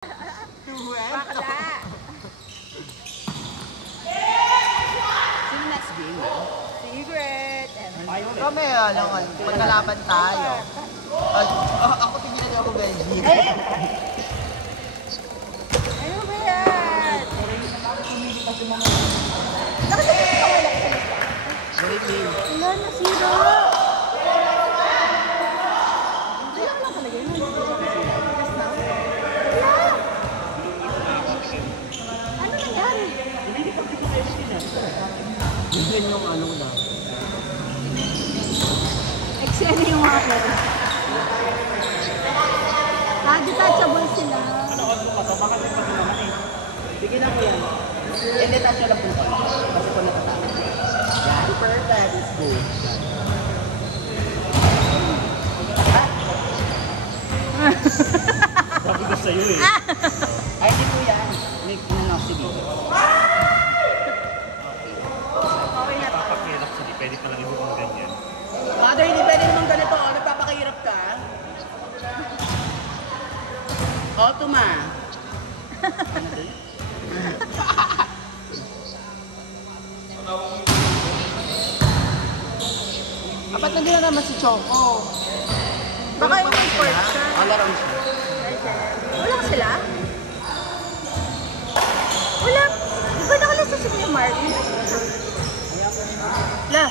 Bakla. Sino next game? Secret. Kami, pagkalaban tayo. Ako tingin na ako Belgium. Ano ba yan? Nakasabit ka wala sa lista. Wala na, zero. Hindi ako lang talaga yun. Just now. Wala. Ano nangyari? Yun yung ano na. Eksena yung mga pera. Detachable sila. Bigyan ako yan. And then, touch lang po ito. Kasi ito natatapos. Yan, perfect. It's good. Sabi ko sa'yo eh. Ay, hindi po yan. May sige. Okay na. Papakirap siya. Pwede pa lang ibang ganyan. Mother, hindi pwede naman ganito. Nagpapakahirap ka. Tuma. Ba't nandun na naman si Choco? Baka yung import siya. Laro siya. Wala ka sila? Wala. Di ba nakalista si Kuya Mark? La.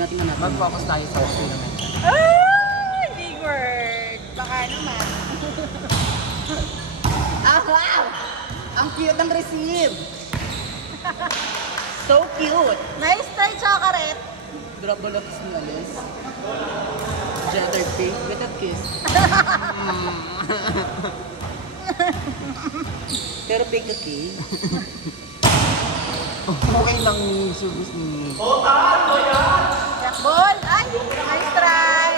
Natin na natin. Mag-focus tayo sa tournament. Ay! Big word. Baka naman. Wow! Ang cute ng receive! So cute! Nice try, chocolate. Drop the love ni Alice. Gender pink with a kiss. Pero pink okay. Okay lang yung service ni... Jack ball. Ay! Nice try.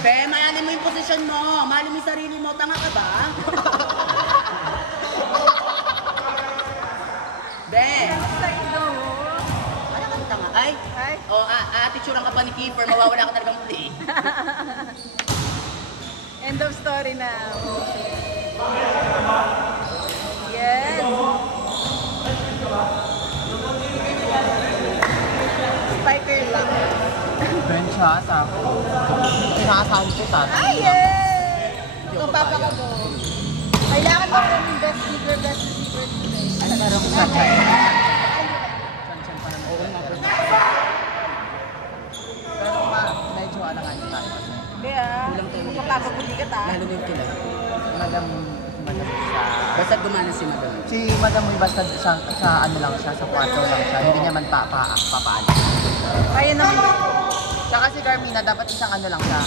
Be, mahalin mo yung posisyon mo. Mahalin mo yung sarili mo. Tanga ka ba? Be! Ano kang tanga? Ay! Ay. Attitude ka pa ni Keeper. Mawawala ka talagang play. End of story na. Yes. Spiker lang. Bench ha, sa ako. Pinakasahan ko sa atin. Ay, yes! Kung papakabo. Kailangan mo yung best secret. Ano meron ko sa China? Chan-chan pa naman. Oo nga. Pero medyo alangan tayo. Hindi ah. Kung papakabuli ka ta. Lalo na yung kilala. Madam sa... Basta gumana si Madam. Si Madam Uy, basta sa ano lang siya, sa kwarto lang siya. Hindi niya man papaalis. Kaya naman. Tsaka si Carmina, dapat isang ano lang siya.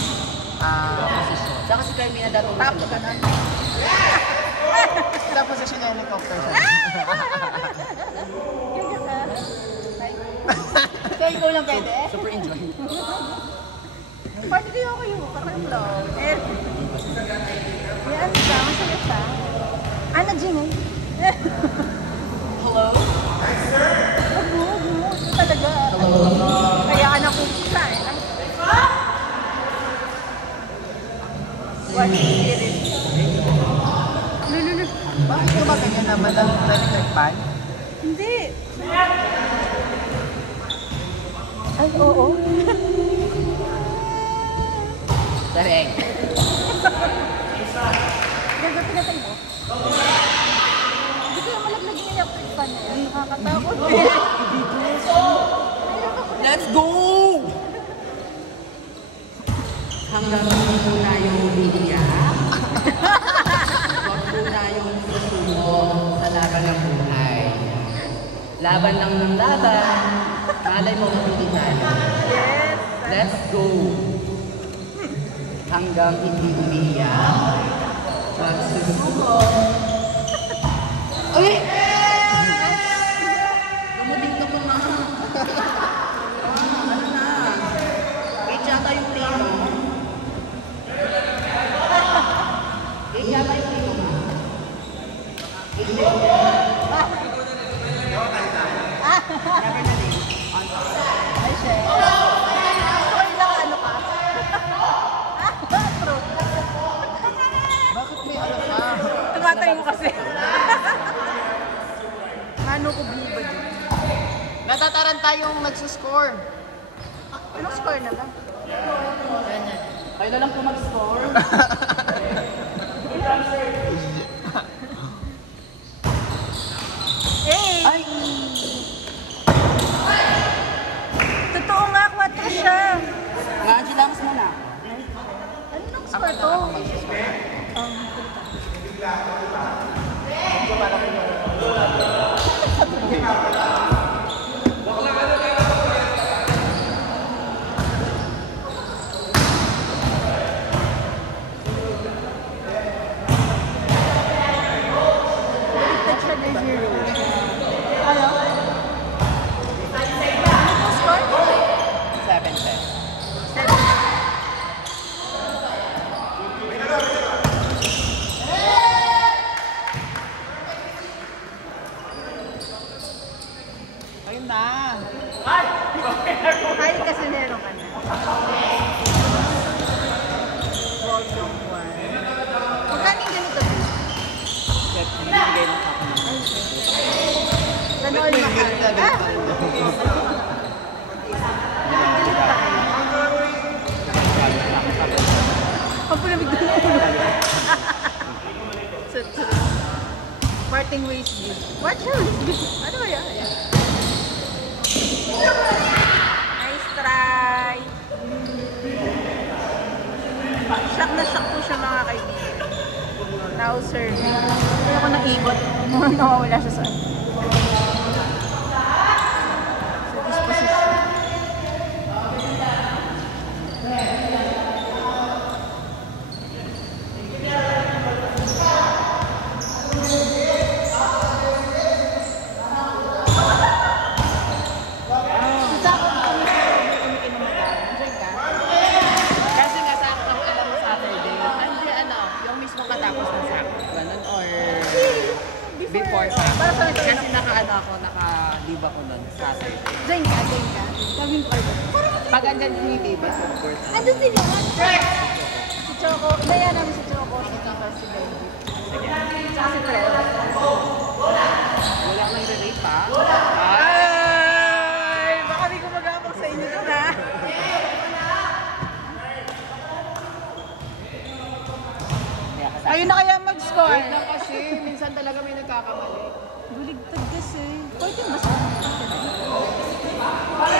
Posisyon. Saka si Carmina dapat Top sa ka na. Sa posisyon niya helicopter siya. Kaya ikaw lang pwede? super enjoy. Party kayo kayo. Parang vlog. Yan siya. Masaya siya. Ano, Jimmy? Hello? Wag mo. Ito talaga. Kaya ka nakukita eh. What spirit? Lululu. Bakit ko ba ganyan na Madam Electric Pan? Hindi. Ay, oo. Dareng. Gaga, pinatay mo. Hindi ko yung malaglag yung electric fan na yan. Nakakatakot. Let's go! Hanggang hindi po tayong umiiyak. Huwag po tayong susuko sa laban ng buhay. Laban lang ng laban. Malay mo hindi tayo. Yes. Let's go! Hanggang hindi umiiyak. Huwag susuko. Uy! Gumuting ka po nga. Ano na? Wait yata yung play mo. Wait yata yung play mo. Ay, siya. Gusto ko yung ano ka. True. Bakit may ano tumatay mo kasi. Ano ko biba dyan? Natataranta yung nagsuscore. Anong score na ba? Kayo na lang po mag-score. Hey! Ay! Totoo nga, 4 siya. Mga Angelamas muna. Anong score to? Baliktad siya na 0. Ano? Ano score? 7-10. Ayun na. Ay, kasi meron ka na. Volume 1. Magkano yung ganito? Set, binibigay na sa akin. Sana all mahal. Ang palamig na Parting ways view. What ano ba yan? Nice try! Shock na shock po siya mga kaibigan. Now serving. Kaya ako nag-ibot. Nawawala siya sa disposition. Kasi nga sa akin, ang alam mo Saturday, hindi ano, yung mismo katapos na sa ganun or before pa. Para sa ito. Kasi naka-ano ako, naka-diba ko nun Saturday. Zayn ka. Gawin ko ito. Pag andyan yung diba, so of course. Andun sila. Si Choco. Daya namin si Choco. Si Choco. Si Benji. Tsaka si Trevor. Wala akong nire-rate pa. Ay! Baka di ko mag-apak sa inyo doon ha. Ayun na kaya mag-score. Wait lang kasi, minsan talaga may nagkakamali. Buligtad kasi. 14 ba sa akin?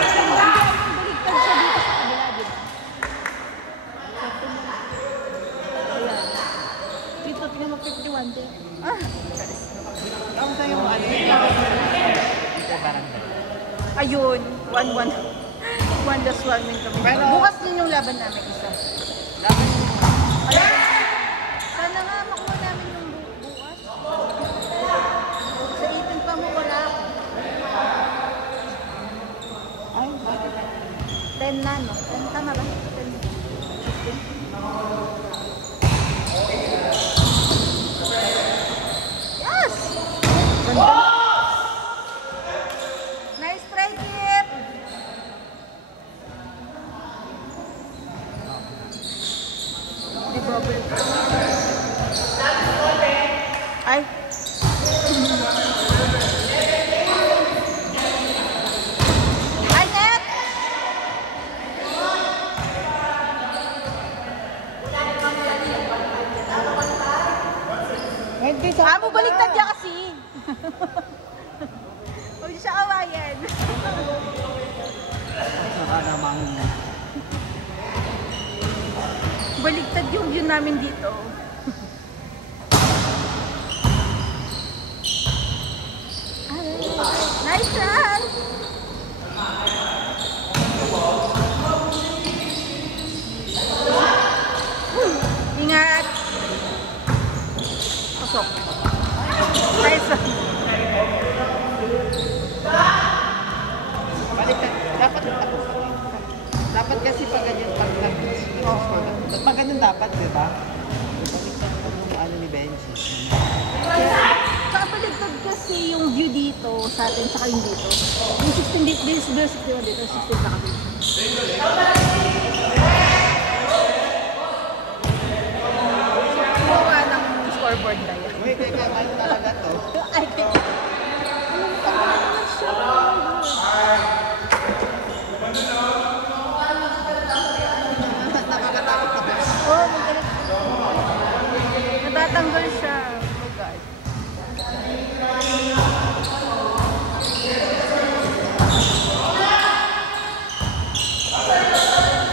Hindi, ang buligtad siya dito sa kabila, di ba? Ayan. Dito, tingnan mo 51 din. Ah! Ang sa'yo yung ano yun. Ito parang Ayun, 1-1. 1-1 din kami. Pero- Bukas din yung laban namin isa. Dapat Alam, sana nga makuha namin yung bukas. Sa 18 pa mo wala ako. ay, bakit? 10 na, no? 10 tama ba? 10. Yes! Ganda. Nice try, Kip! Di bubble. Ay! Ay, net! Ah, bumaliktad niya kasi. Huwag siya awayan. Saka naman. Baliktad yung view namin dito. Nice try! Ingat! Pasok. Nice one. Baliktad. Dapat kasi pag ganyan, pag nag-score. Pag ganyan dapat, di ba? Baliktad ko yung ano ni Benji. Saka baliktad kasi yung view dito sa atin, saka yung dito. Yung 16 dito, this is 61 dito, 16 na kami. Kuha ng score scoreboard na yan. Uy, teka, ano talaga to? Ay, teka. Oh, magalit. Natatanggal siya. Oh God.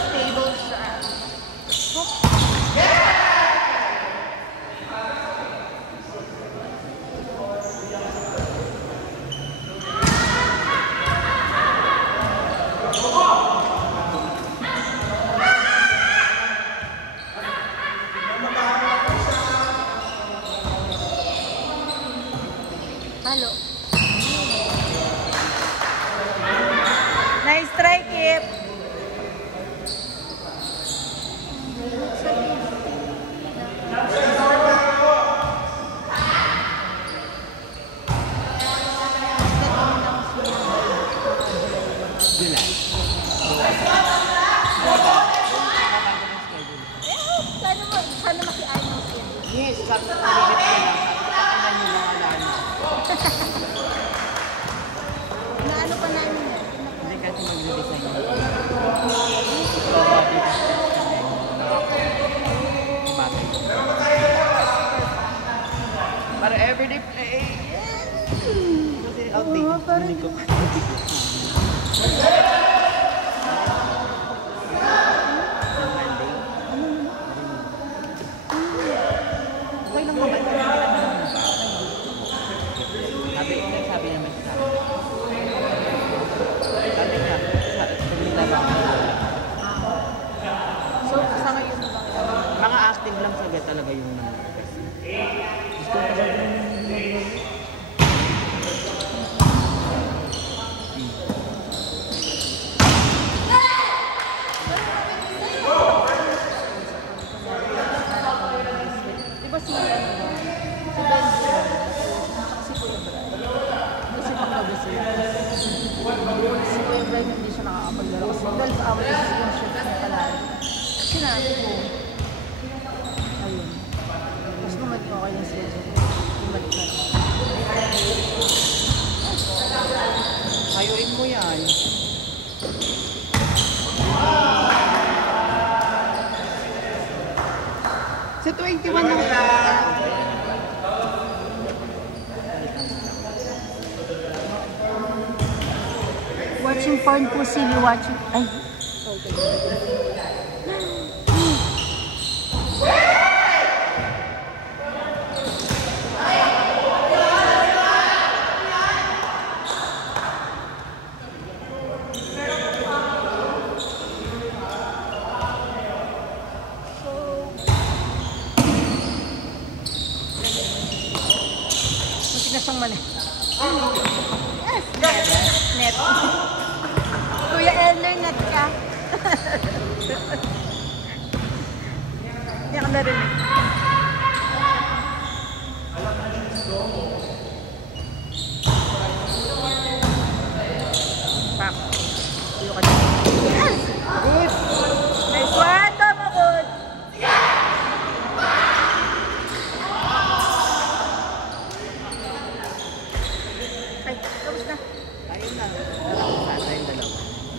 Stable siya. Halo. Nice try, Kip. July. Sana makiayon mo siya. Yes, sabi ko nalilip ko lang. Sabi ko nila alarm. Naano pa namin yan? Hindi kasi mag-redesign yun. Para everyday play. Kasi outdated. Hindi ko. Okay lang naman. Sabi naman sa sabi niya, paglinda lang. So, sa ngayon mo lang. Mga active lang sa talaga yung gusto ko kasi Di ba si Benji? Si Benji. Si Kuya Brian. Kasi pagkabi siya. Si Kuya Brian hindi siya nakakapaglaro. Kasi dahil sa awal yung shift niya palagi. Sinabi ko. Ayun. Tapos bumalik ko kayo ng schedule. Bumalik na. ayuin mo yan. Sa 21 lang ka. Watching porn po, silly watching. Ay. Masig na siyang mali. Yes, net. Net. Kuya Elner, net ka. Hindi ako narinig.